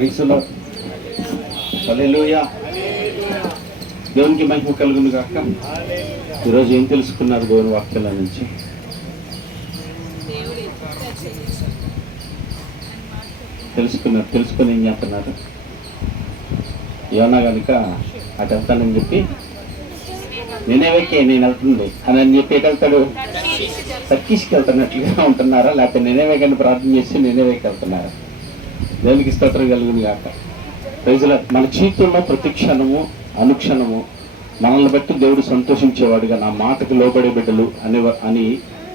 క్రీస్తులో హల్లెలూయా. దేవునికి మహిమ కలుగును గాక. ఈరోజు ఏం తెలుసుకున్నారు దేవుని వాక్యాల నుంచి? తెలుసుకొని ఏం చేస్తున్నారు? ఏమన్నా కనుక అటు వెళ్తానని చెప్పి నేనేవేకే నేను వెళ్తుంది అని చెప్పి ఎటు వెళ్తాడు? తర్కీష్కి వెళ్తున్నట్లుగా ఉంటున్నారా? లేకపోతే నేనేవే కానీ ప్రార్థన చేసి నేనేవేకి వెళ్తున్నారా? దేవునికి స్తోత్రం కలుగును గాక. ప్రజల మన జీవితంలో ప్రతి క్షణము అనుక్షణము మనల్ని బట్టి దేవుడు సంతోషించేవాడుగా, నా మాటకు లోబడే బిడ్డలు అని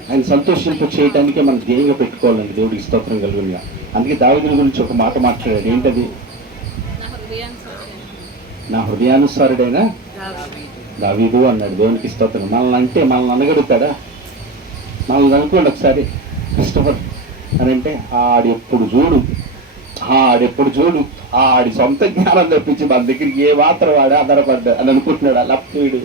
ఆయన సంతోషింప చేయడానికే మనం ధ్యేయంగా పెట్టుకోవాలండి. దేవుడికి స్తోత్రం కలుగునుగా. అందుకే దావీదు గురించి ఒక మాట మాట్లాడాడు. ఏంటది? నా హృదయానుసారుడైన దావీదు అన్నాడు. దేవునికి స్తోత్రం. మనల్ని అనగడుగుతాడా? మనల్ని అనుకోండి ఒకసారి, కష్టపడు అని అంటే ఆడెప్పుడు చూడు ఆడి సొంత జ్ఞానం తప్పించి మన దగ్గరికి ఏ మాత్రం వాడే ఆధారపడ్డా అని అనుకుంటున్నాడు. లప్తుడు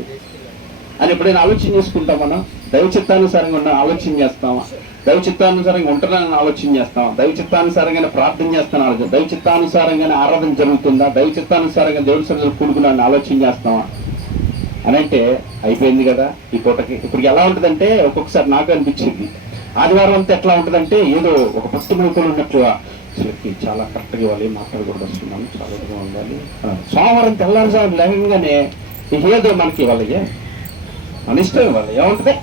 అని ఎప్పుడైనా ఆలోచన చేసుకుంటాం? మనం దైవ చిత్తానుసారంగా ఉన్న ఆలోచన చేస్తామా? దైవ చిత్తానుసారంగా ఉంటున్నానని ఆలోచన చేస్తామా? దైవ చిత్తానుసారంగానే ప్రార్థన చేస్తాను ఆలోచన, దైవ చిత్తానుసారంగానే ఆరాధన జరుగుతుందా, దైవ చిత్తానుసారంగా దేవుడి సన్నిధిలో కూడుకున్నాను ఆలోచన చేస్తామా అని అంటే అయిపోయింది కదా ఈ పూటకి. ఇప్పుడు ఎలా ఉంటుందంటే, ఒక్కొక్కసారి నాకు అనిపించింది ఆదివారం అంతా ఎట్లా ఉంటుందంటే ఏదో ఒక పట్టు మైకులు ఉన్నట్లుగా చాలా కరెక్ట్గా ఇవ్వాలి, మాట్లాడకూడదు, వస్తున్నాను, చాలా ఉండాలి. సోమవారం తెల్లారుజాము లేవగానే ఏదో మనకి ఇవ్వాలి, మన ఇష్టం ఇవ్వాలి, ఏముంటుంది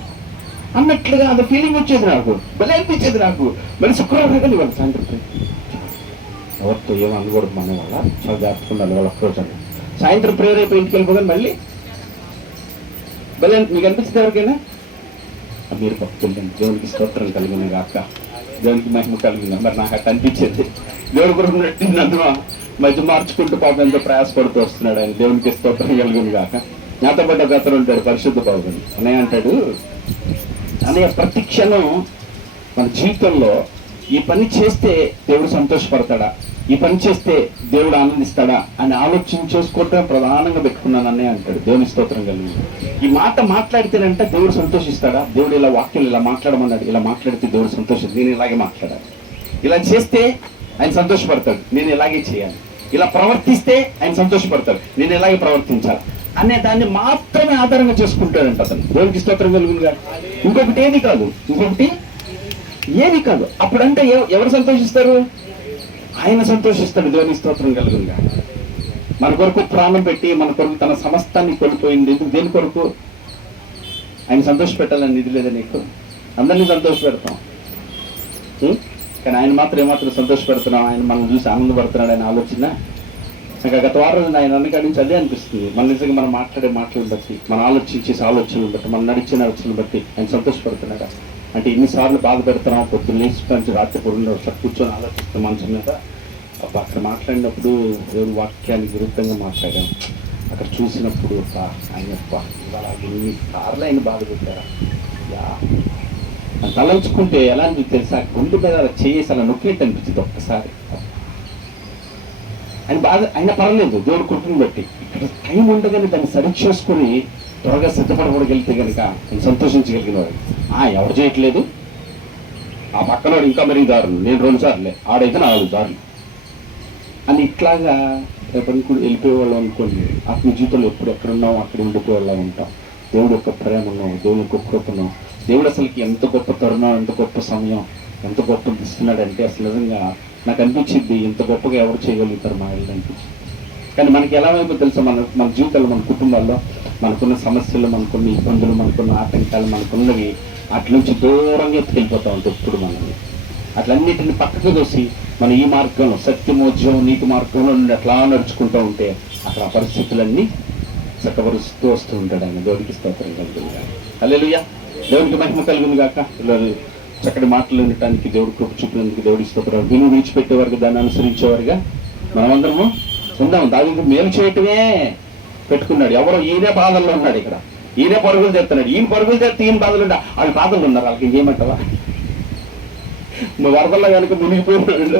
అన్నట్లుగా అంత ఫీలింగ్ వచ్చేది నాకు, భలే అనిపించేది నాకు. మళ్ళీ శుక్రవారం కానీ ఇవ్వాలి సాయంత్రం ఎవరితో ఏమో అనకూడదు మన వల్ల, చాలా జాగ్రత్తగా ఉండాలి వాళ్ళ ఒక్కరోజు. సాయంత్రం ప్రేయర్ అయిపోయి ఇంటికి వెళ్ళిపోగానే మళ్ళీ భలే మీకు అనిపిస్తుంది ఎవరికైనా? మీరు పప్పుకుంటుంది. దేవునికి స్తోత్రం కలిగిన గాక, దేవునికి మహిమ కలిగిన. మరి నాకు అట్లా అనిపించేది. దేవుడి గురించి నట్టినందున మధ్య మార్చుకుంటూ పాపం ఎంతో ప్రయాసపడుతూ వస్తున్నాడు ఆయన. దేవునికి స్తోత్రం కలిగిన గాక. నాతో పాటు ఒక అతను ఉంటాడు, పరిశుద్ధ బాబుని. అన్నయ్య అంటాడు, అన్నయ్య ప్రతి క్షణం మన జీవితంలో ఈ పని చేస్తే దేవుడు సంతోషపడతాడా, ఈ పని చేస్తే దేవుడు ఆనందిస్తాడా అని ఆలోచన చేసుకోవటం ప్రధానంగా పెట్టుకున్నాను అన్నయ్య అంటాడు. దేవుని స్తోత్రం కలిగి. ఈ మాట మాట్లాడితేనంటే దేవుడు సంతోషిస్తాడా? దేవుడు ఇలా వాక్యం ఇలా మాట్లాడమన్నాడు, ఇలా మాట్లాడితే దేవుడు సంతోషిస్తాడు, నేను ఇలాగే మాట్లాడాలి, ఇలా చేస్తే ఆయన సంతోషపడతాడు, నేను ఇలాగే చేయాలి, ఇలా ప్రవర్తిస్తే ఆయన సంతోషపడతాడు, నేను ఇలాగే ప్రవర్తించాలి అనే దాన్ని మాత్రమే ఆధారంగా చేసుకుంటాడంట అతను. దేవునికి స్తోత్రం కలుగునుగా. ఇంకొకటి ఏది కాదు. అప్పుడంటే ఎవరు సంతోషిస్తారు? ఆయన సంతోషిస్తాడు. దేవుని స్తోత్రం కలుగునుగా. మన కొరకు ప్రాణం పెట్టి, మన కొరకు తన సమస్తాన్ని కోల్పోయింది. దేని కొరకు? ఆయన సంతోష పెట్టాలని ఇది లేదా నీకు? అందరినీ సంతోష పెడతాం, కానీ ఆయన మాత్రం ఏమాత్రం సంతోష పెడుతున్నాం, ఆయన మనం చూసి ఆనందపడుతున్నాడు ఆయన ఆలోచన. నాకు గత వారం ఆయన అన్నకాడి నుంచి అదే అనిపిస్తుంది. మన నిజంగా మనం మాట్లాడే మాటలను బట్టి, మనం ఆలోచనలు బట్టి, మనం నడిచిన బట్టి ఆయన సంతోషపడుతున్నాడా? అంటే ఎన్నిసార్లు బాధ పెడుతున్నాం, పొద్దున్న లేచి రాత్రి పొద్దున్న కూర్చొని ఆలోచిస్తాం మనసు మీద. అక్కడ మాట్లాడినప్పుడు దేవుని వాక్యానికి విరుద్ధంగా మాట్లాడాం, అక్కడ చూసినప్పుడు ఆయన ఎన్నిసార్లు ఆయన బాధ పెట్టారా అని తలంచుకుంటే ఎలా అనిపించి తెలుసా? గుండె మీద అలా చేసి అలా నొక్కినట్టు అనిపించింది ఒక్కసారి. ఆయన బాధ అయినా పర్లేదు, దేవుడు కుటుంబం బట్టి. ఇక్కడ టైం ఉండగానే దాన్ని సరి చేసుకుని త్వరగా సిద్ధపడగలిగితే కనుక నేను సంతోషించగలిగినవాడు. ఎవరు చేయట్లేదు, ఆ పక్కనవాడు ఇంకా మరీ దారులు, నేను 2 సార్లే, ఆడైతే 4 సార్లు అని ఇట్లాగా రేపటి కూడా వెళ్ళిపోయేవాళ్ళం అనుకోండి. ఆత్మ జీవితంలో ఎప్పుడు ఎక్కడున్నాం అక్కడ ఉండిపోయేలా ఉంటాం. దేవుడు యొక్క ప్రేమ ఉన్నాం, దేవుడు యొక్క కృప ఉన్నాం. దేవుడు అసలుకి ఎంత గొప్ప తరుణం, ఎంత గొప్ప సమయం, ఎంత గొప్ప ఇస్తున్నాడంటే అసలు నిజంగా నాకు అనిపించింది, ఇంత గొప్పగా ఎవరు చేయగలుగుతారు మా ఇల్లు అనిపించింది. కానీ మనకి ఎలా వైపు తెలుసా, మన జీవితాల్లో, మన కుటుంబాల్లో మనకున్న సమస్యలు, మనకున్న ఇబ్బందులు, మనకున్న ఆటంకాలు, మనకున్నవి అట్ల నుంచి దూరంగా ఎత్తుకెళ్ళిపోతూ ఉంటాం. ఇప్పుడు మనల్ని అట్లన్నిటిని పక్కకు దోసి మన ఈ మార్గంలో, సత్యమోద్యం నీతి మార్గంలో నుండి అట్లా నడుచుకుంటూ ఉంటే అక్కడ ఆ పరిస్థితులన్నీ చక్కపరుస్తూ వస్తూ ఉంటాడు ఆయన. దేవుడికి స్తోత్రం కలుగుతుంది కాక. హల్లెలూయా. దేవునికి మహిమ కలుగుతుంది కాక. చక్కటి మాటలు వినటానికి దేవుడు కృప చూపినందుకు దేవుడికి స్తోత్రం. విని విడిచిపెట్టేవారుగా, దాన్ని అనుసరించేవారుగా మనమందరము ఉందాం. దానికి మేలు చేయటమే పెట్టుకున్నాడు. ఎవరో ఈయనే బాధల్లో ఉన్నాడు, ఇక్కడ ఈయనే పరుగులు తెస్తున్నాడు. ఈయన పరుగులు తెస్తే ఈయన బాధలు ఉంటా, వాళ్ళు బాధలు ఉన్నారు. వాళ్ళకి ఇంకేమంటావా? వరదల్లో కనుక మునిగిపోయినాడు,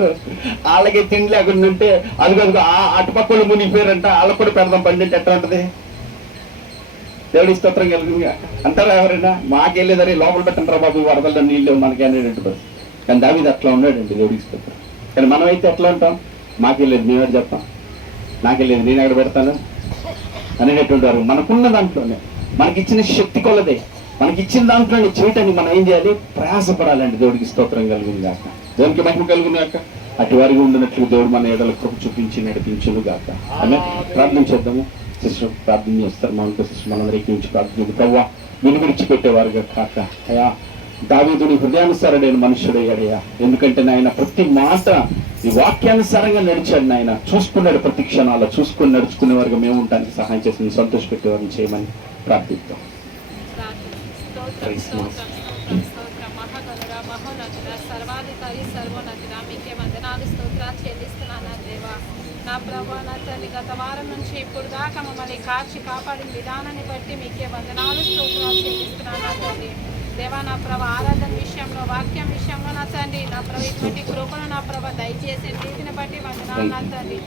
వాళ్ళకి తిండి లేకుండా ఉంటే అది కనుక అటుపక్కలు మునిగిపోయారంట, వాళ్ళకి కూడా పెడదాం పండి అంటే ఎట్లా ఉంటుంది? దేవుడి స్తోత్రం కలిగిందిగా అంటారా ఎవరైనా? మాకెళ్ళేదని లోపల పెట్టంటారా బాబు, వరదల్లో నీళ్ళు మనకి అనేటట్టు. కానీ దావీదు అట్లా ఉన్నాడండి, దేవుడికి స్తోత్రం. కానీ మనం అయితే ఎట్లా ఉంటాం? మాకెళ్ళేది మేమేడు చెప్తాం, నాకెళ్ళేది నేను ఎక్కడ పెడతాను అనేటటువంటి వారు మనకున్న దాంట్లోనే, మనకిచ్చిన శక్తి కొలదే, మనకిచ్చిన దాంట్లోనే చేయటానికి మనం ఏం చేయాలి? ప్రయాసపడాలండి. దేవుడికి స్తోత్రం కలుగును గాక, దేవునికి మహిమ కలుగును గాక. అటు వారిగా ఉండినట్లు దేవుడు మన ఎడల కృప చూపించి నడిపించును గాక. ఆమె ప్రార్థన చేద్దాము. సిస్టర్ ప్రార్థన చేస్తారు, మనతో సిస్టర్ మనందరికీ నుంచి ప్రార్థన. ప్రవ్వా విని విడిచిపెట్టేవారుగా కాక అయా దావీదుని హృదయానుసారుడైన మనుషుడయ్యాడయ్యా. ఎందుకంటే నాయన ప్రతి మాట ఈ వాక్యానుసారంగా నడిచాడు నాయన, చూసుకున్నాడు, ప్రతి క్షణాల్లో చూసుకుని నడుచుకునే వారుగా మేము ఉండడానికి సహాయం చేసి సంతోషపెట్టేవారిని చేయమని ప్రార్థిస్తాం. సర్వాధికారి సర్వోన్నతుడ మీకే వందనాలు స్తోత్రాలు చెల్లిస్తున్నాను దేవా. నా ప్రభు నా తల్లి గత వారం నుంచి ఇప్పుడు దాకా మమ్మల్ని కాచి కాపాడిన విధానాన్ని బట్టి మీకే వందనాలు స్తోత్రాలు చెల్లిస్తున్నాను నా తండ్రి. దేవా నా ప్రభు ఆరాధన విషయంలో, వాక్యం విషయంలో నా తండ్రి, నా ప్రభు ఇటువంటి కృపను నా ప్రభు దయచేసి రీతిని బట్టి వందనాలు నా తండ్రి.